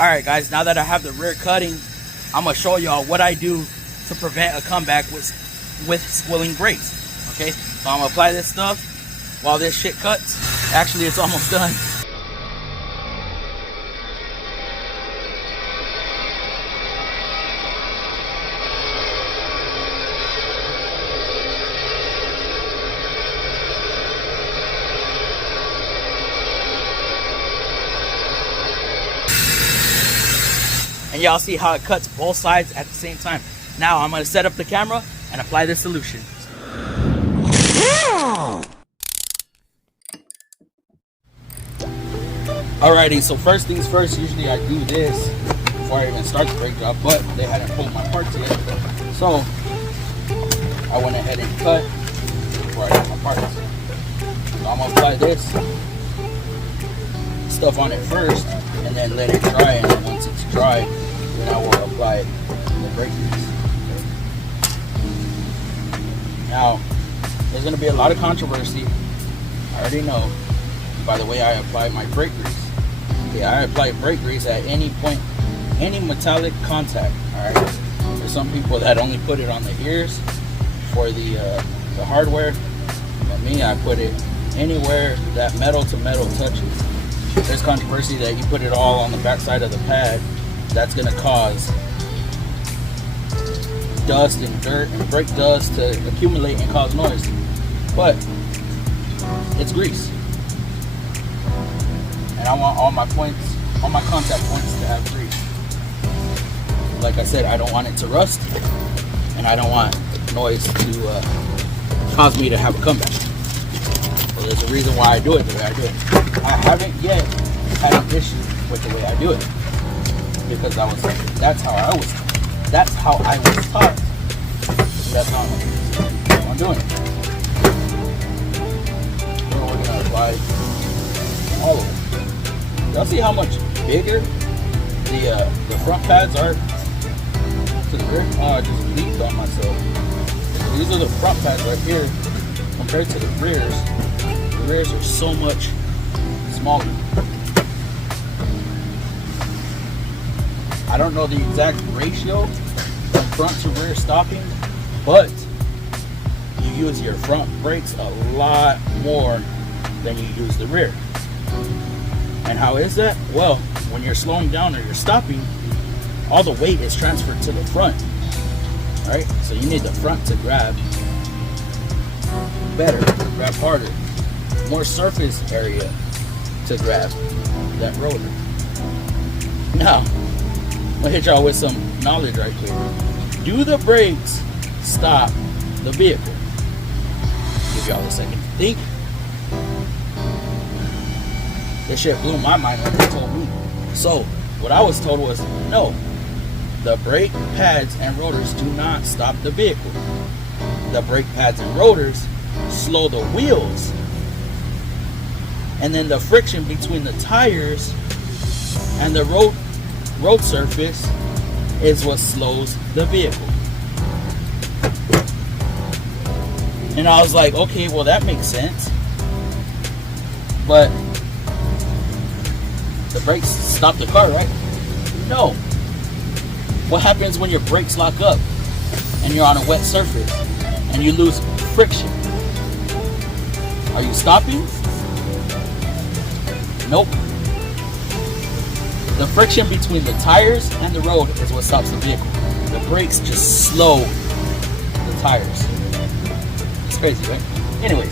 Alright guys, now that I have the rear cutting, I'm going to show y'all what I do to prevent a comeback with squilling brakes. Okay, so I'm going to apply this stuff while this shit cuts. Actually, it's almost done. And y'all see how it cuts both sides at the same time. Now I'm going to set up the camera and apply this solution. Alrighty, so first things first, usually I do this before I even start the brake job, but they hadn't pulled my parts yet. So I went ahead and cut before I got my parts. So I'm going to apply this stuff on it first and then let it dry, and then once it's dry, then I will apply the brake grease. Now, there's going to be a lot of controversy, I already know, by the way I apply my brake grease. Okay, I apply brake grease at any point, any metallic contact. Alright, there's some people that only put it on the ears for the hardware, and me, I put it anywhere that metal to metal touches. There's controversy that you put it all on the back side of the pad. That's going to cause dust and dirt and brake dust to accumulate and cause noise. But it's grease. And I want all my points, all my contact points to have grease. Like I said, I don't want it to rust, and I don't want noise to cause me to have a comeback. So there's a reason why I do it the way I do it. I haven't yet had an issue with the way I do it, because that's how I was taught. That's how I'm doing it. So we're gonna apply all of them. Y'all see how much bigger the front pads are to the rear? Oh, I just leaped on myself. These are the front pads right here compared to the rears. The rears are so much smaller. I don't know the exact ratio from front to rear stopping, but you use your front brakes a lot more than you use the rear. And how is that? Well, when you're slowing down or you're stopping, all the weight is transferred to the front. Alright, so you need the front to grab better, grab harder, more surface area to grab that rotor. Now, I'm gonna hit y'all with some knowledge right quick. Do the brakes stop the vehicle? Give y'all a second to think. This shit blew my mind when they told me. So, what I was told was, no, the brake pads and rotors do not stop the vehicle. The brake pads and rotors slow the wheels. And then the friction between the tires and the road surface is what slows the vehicle. And I was like, okay, well that makes sense. But the brakes stop the car, right? No. What happens when your brakes lock up and you're on a wet surface and you lose friction? Are you stopping? Nope. The friction between the tires and the road is what stops the vehicle. The brakes just slow the tires. It's crazy, right? Anyways,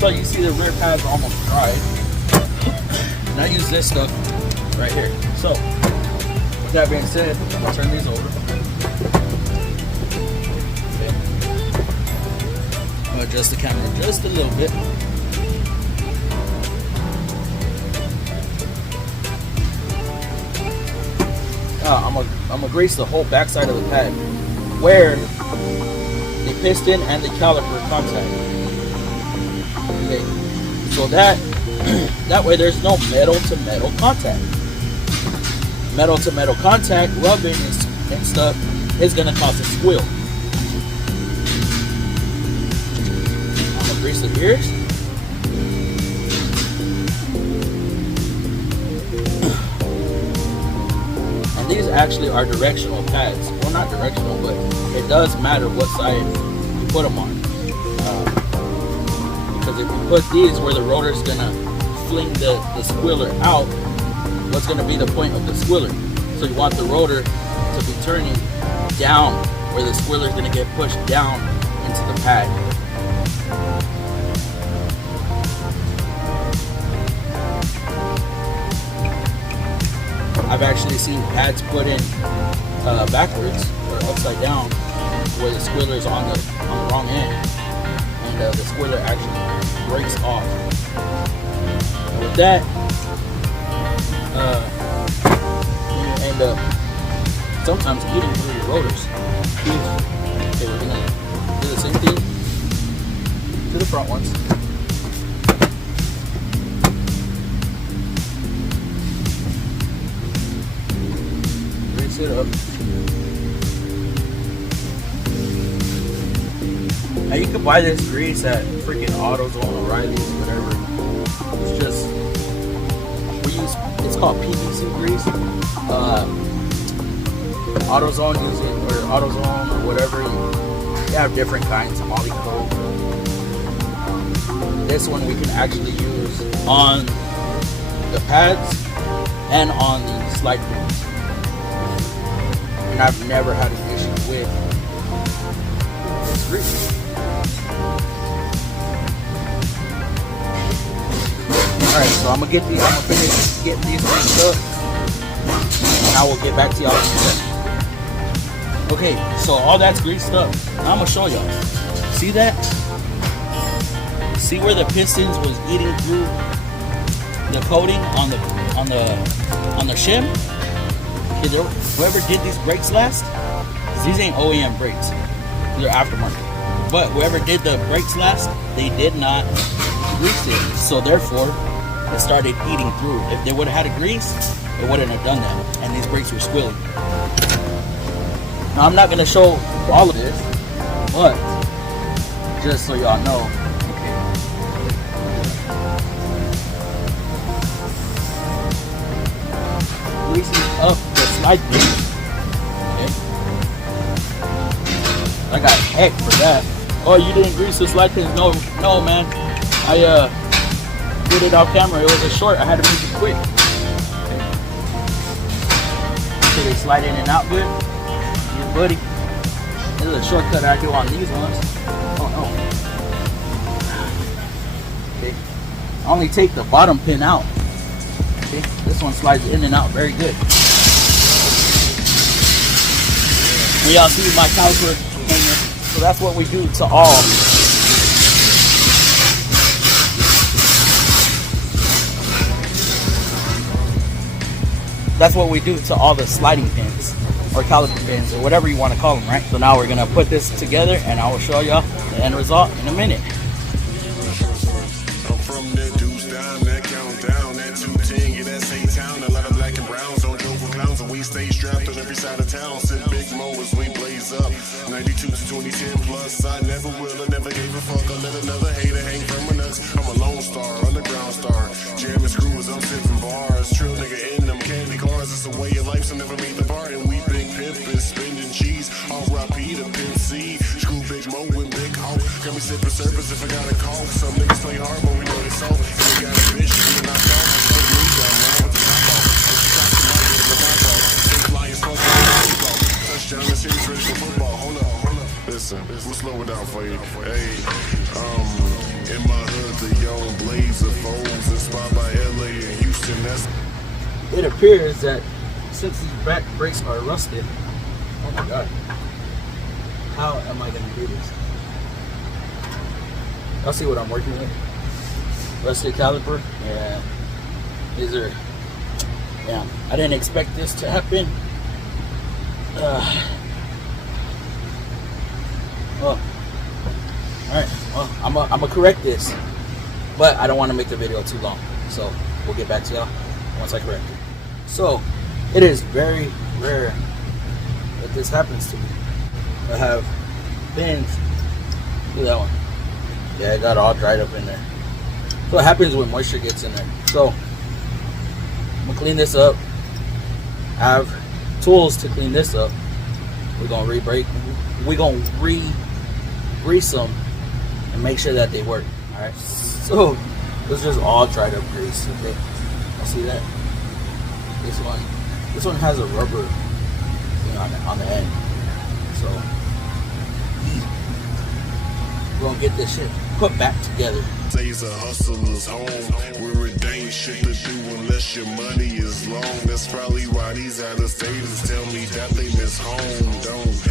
so you see the rear pads almost dried. And I use this stuff right here. So, with that being said, I'm going to turn these over. Okay. I'm going to adjust the camera just a little bit. I'm gonna grease the whole backside of the pad where the piston and the caliper contact. Okay, so that way there's no metal to metal contact. Metal to metal contact, rubbing and stuff is gonna cause a squeal. I'm gonna grease the ears. these actually are directional pads. Well, not directional, but it does matter what side you put them on. Because if you put these where the rotor is gonna fling the squealer out, what's gonna be the point of the squealer? So you want the rotor to be turning down, where the squealer is gonna get pushed down into the pad. I've actually seen pads put in backwards or upside down, where the squealer is on the wrong end, and the squealer actually breaks off. And with that, you end up sometimes eating through your rotors. Okay, we're gonna do the same thing to the front ones. It up. Now you can buy this grease at freaking AutoZone, O'Reilly's, whatever. It's just it's called PVC grease. AutoZone use it, or AutoZone or whatever. They have different kinds, Molykote. This one we can actually use on the pads and on the slide pins. And I've never had an issue with this grease. Alright, so I'm gonna finish getting these greased up, and I will get back to y'all in a second. Okay, so all that's greased up. Now I'm gonna show y'all. See that? See where the pistons was eating through the coating on the shim? Okay, whoever did these brakes last, these ain't OEM brakes, they're aftermarket. But whoever did the brakes last, they did not grease it, so therefore it started eating through. If they would have had a grease, it wouldn't have done that, and these brakes were squealing. Now I'm not gonna show all of this, but just so y'all know. Greasing up the slide pin. Okay. I got heck for that. Oh, you didn't grease the slide pins? No, man. I did it off camera. It was a short. I had to make it quick. Okay. So they slide in and out good. Yeah, buddy. This is a shortcut I do on these ones. Oh no. Okay. I only take the bottom pin out. Okay. This one slides in and out very good. When y'all see my caliper hanger, so that's what we do to all. That's what we do to all the sliding pins or caliper pins or whatever you want to call them, right? So now we're gonna put this together, and I will show y'all the end result in a minute. I'm from that deuce down, that countdown, that 210, yeah, that's A-Town. A lot of black and browns on Joker clowns, and we stay strapped on every side of town. Sit big mo as we blaze up. 92 to 2010 plus. I never will, I never gave a fuck. I let another hater hang from my nuts. I'm a lone star, underground star. Jamming screws, I'm sipping bars. Trill nigga in them candy cars. It's a way of life, so never meet the bar. And we big pimpin', spending cheese. R.I.P. to Pimp C. Screw Big Mo and Big Ho. Got me sipping surface if I got a call. Some niggas play hard, but we know they soft. If they got a bitch, we knocked off. Take me down, round with the top off. Shot somebody in the pop off. Big flying smoke, touchdown, the city's ready for football. Hold up. Listen, we'll slow it down for you. Hey, in my hood, the young blaze of foes inspired by LA and Houston. That's It appears that since these back brakes are rusted, oh my god, how am I gonna do this? Y'all see what I'm working with? Rusted caliper, yeah. These are, yeah. I didn't expect this to happen. Well, alright, well, I'm gonna correct this, but I don't want to make the video too long, so we'll get back to y'all once I correct it. So, it is very rare that this happens to me. I have pins, look at that one, yeah, it got all dried up in there. So it happens when moisture gets in there. So, I'm gonna clean this up. I have tools to clean this up. We're gonna re-grease them and make sure that they work. All right. So let's just all try to grease. Okay. I see that. This one has a rubber thing on the end. So we're gonna get this shit put back together. Says a hustler's home where it ain't shit to do unless your money is long. That's probably why these out-of-staters tell me that they miss home. Don't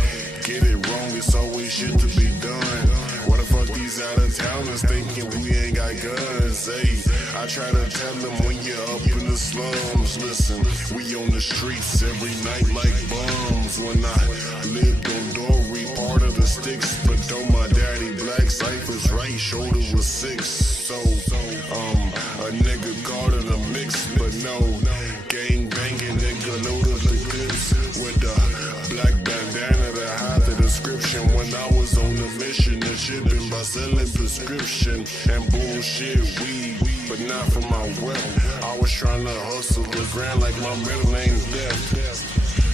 get it wrong, it's always shit to be done. What the fuck these out-of-towners thinking we ain't got guns? Hey, I try to tell them when you're up in the slums. Listen, we on the streets every night like bums. When I lived on Dory, part of the sticks, but though my daddy Black Cypher's right shoulder was 6. So, a nigga called it a mix, but no, gang banging nigga loaded the clips with the black bandana to hide the description. When I was on the mission to shipping by selling prescription and bullshit weed, but not from my wealth. I was trying to hustle the grand like my middle name's Death.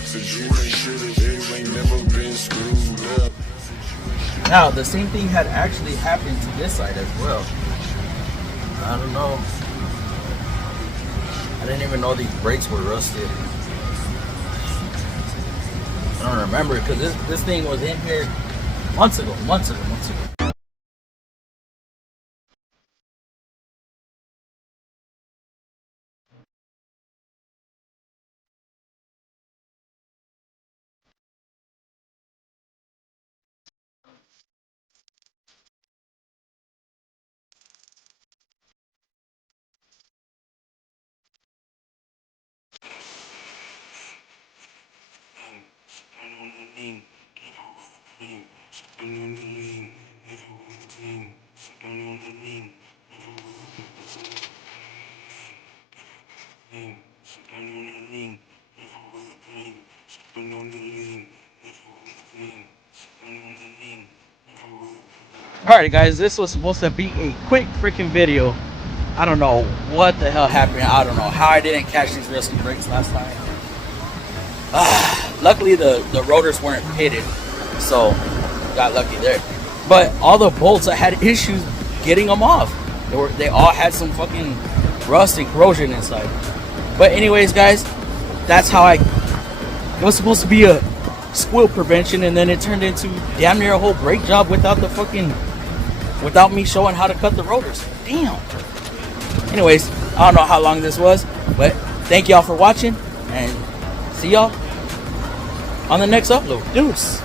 So you ain't shit if you ain't never been screwed up. Now, the same thing had actually happened to this side as well. I don't know. I didn't even know these brakes were rusted. I don't remember because this thing was in here months ago. Alright guys, this was supposed to be a quick freaking video. I don't know what the hell happened. I don't know how I didn't catch these rusty brakes last time. Luckily the rotors weren't pitted, so got lucky there. But all the bolts, I had issues getting them off. They all had some fucking rust and corrosion inside. But anyways guys, that's how it was supposed to be a squeal prevention, and then it turned into damn near a whole brake job without me showing how to cut the rotors. Damn. Anyways, I don't know how long this was, but thank y'all for watching, and see y'all on the next upload. Deuce.